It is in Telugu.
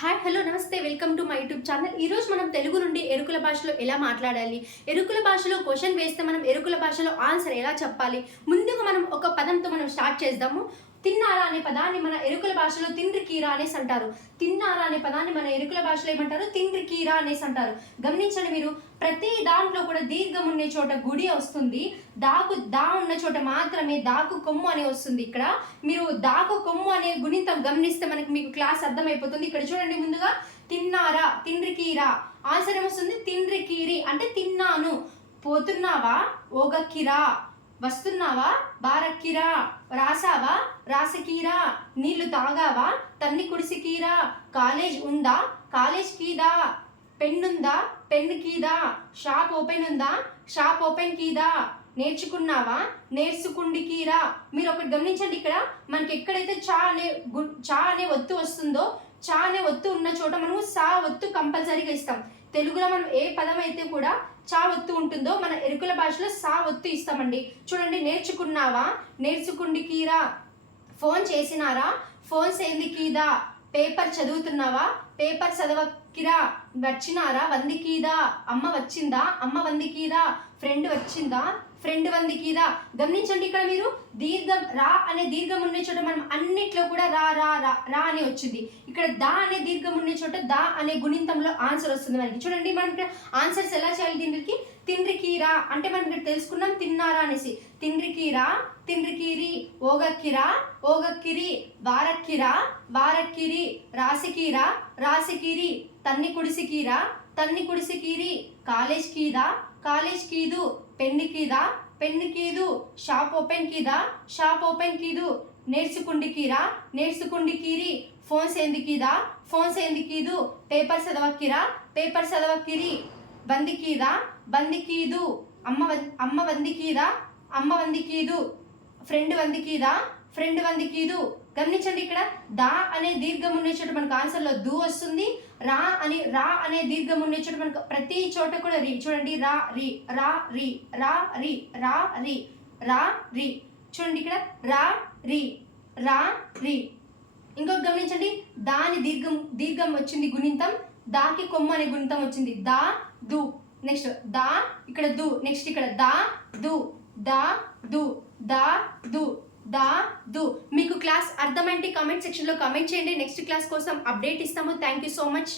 హాయ్ హలో నమస్తే welcome to my YouTube channel. ఈరోజు మనం తెలుగు నుండి ఎరుకుల భాషలో ఎలా మాట్లాడాలి, ఎరుకుల భాషలో క్వశ్చన్ వేస్తే మనం ఎరుకుల భాషలో ఆన్సర్ ఎలా చెప్పాలి. ముందుగా మనం ఒక పదంతో మనం స్టార్ట్ చేద్దాము. తిన్నారా అనే పదాన్ని మన ఎరుకుల భాషలో తిండ్రి కీరా అనేసి అంటారు. తిన్నారా అనే పదాన్ని మన ఎరుకుల భాషలో ఏమంటారు? తిండ్రి కీరా అనేసి అంటారు. గమనించండి, మీరు ప్రతి దాంట్లో కూడా దీర్ఘం ఉండే చోట గుడి వస్తుంది, దా ఉన్న చోట మాత్రమే దాకు కొమ్ము అని వస్తుంది. ఇక్కడ మీరు దాకు కొమ్ము అనే గుణితం గమనిస్తే మీకు క్లాస్ అర్థమైపోతుంది. ఇక్కడ చూడండి, ముందుగా తిన్నారా, తిండ్రి కీరా, ఆన్సర్ ఏమొస్తుంది? తిండ్రి కీరి అంటే తిన్నాను. పోతున్నావా, ఓగక్కిరా. వస్తున్నావా, బారక్కిరా. రాసావా, రాసకీరా. నీళ్లు తాగావా, తన్ని కుడిసికీరా. కాలేజ్ ఉందా, కాలేజ్ కీదా. పెన్నుందా, పెన్ను కీదా. షాప్ ఓపెన్ ఉందా, షాప్ ఓపెన్ కీదా. నేర్చుకున్నావా, నేర్చుకుండికీరా. మీరు ఒకటి గమనించండి, ఇక్కడ మనకి ఎక్కడైతే చా అనే ఒత్తు వస్తుందో, చా అనే ఒత్తు ఉన్న చోట మనము సా ఒత్తు కంపల్సరీగా ఇస్తాం. తెలుగులో మనం ఏ పదం అయితే కూడా చా ఒత్తు ఉంటుందో మన ఎరుకుల భాషలో సా ఒత్తు ఇస్తామండి. చూడండి, నేర్చుకున్నావా, నేర్చుకుండికీరా. ఫోన్ చేసినారా, ఫోన్ సేందికీదా. పేపర్ చదువుతున్నావా, పేపర్ చదవకిరా. వచ్చినారా, వందికీదా. అమ్మ వచ్చిందా, అమ్మ వందికీదా. ఫ్రెండ్ వచ్చిందా, ఫ్రెండ్ వందికీదా. గమనించండి, ఇక్కడ మీరు దీర్ఘం రా అనే దీర్ఘం ఉండే చోట మనం అన్నిట్లో కూడా రా రా రా రా అని వచ్చింది. ఇక్కడ దా అనే దీర్ఘం ఉండే చోట దా అనే గుణింతంలో ఆన్సర్ వస్తుంది మనకి. చూడండి, మనం ఇక్కడ ఆన్సర్స్ ఎలా చేయాలి దీనికి? తిండ్రికీరా అంటే మనం ఇక్కడ తెలుసుకున్నాం తిన్నారా అనేసి. తిండ్రికీరా, తిండ్రికీరి. ఓగక్కిరా, ఓగక్కిరి. వారక్కిరా, వారక్కిరి. రాసికీరా, రాసికీరి. తన్ని కుడిసికీరా, తన్ని కుడిసికీరి. కాలేజ్ కీదా, కాలేజ్ కీదు. పెన్ను కీదా, పెన్ను కీదు. షాప్ ఓపెన్ కీదా, షాప్ ఓపెన్ కీదు. నేర్చుకుండికీరా, నేర్చుకుండికీరి. ఫోన్ సేందికీదా, ఫోన్ సేందికీదు. పేపర్ చదవక్కిరా, పేపర్ చదవక్కిరి. బందికీదా, బందికీదు. అమ్మ వందికీదా, అమ్మ వందికీదు. Friend వందికీదా, friend వందికీదు. గమనించండి, ఇక్కడ దా అనే దీర్ఘం ఉండే చోట మనకు ఆన్సర్లో దు వస్తుంది. రా అనే దీర్ఘం ఉండే చోట మనకు ప్రతి చోట కూడా రీ. చూడండి, రా రి, రా రి, రా రి, రా రి, రా రి. చూడండి, ఇక్కడ రా రి, రా రి. ఇంకొక గమనించండి, దాని దీర్ఘం వచ్చింది గుణింతం, దాకి కొమ్ము అనే గుణితం వచ్చింది. దా దు. నెక్స్ట్ దా, ఇక్కడ దు. నెక్స్ట్ ఇక్కడ దా దు, దా దు, దా దు, దా దు. మీకు క్లాస్ అర్థమైంటే కామెంట్ సెక్షన్లో కామెంట్ చేయండి. నెక్స్ట్ క్లాస్ కోసం అప్డేట్ ఇస్తాము. Thank you so much.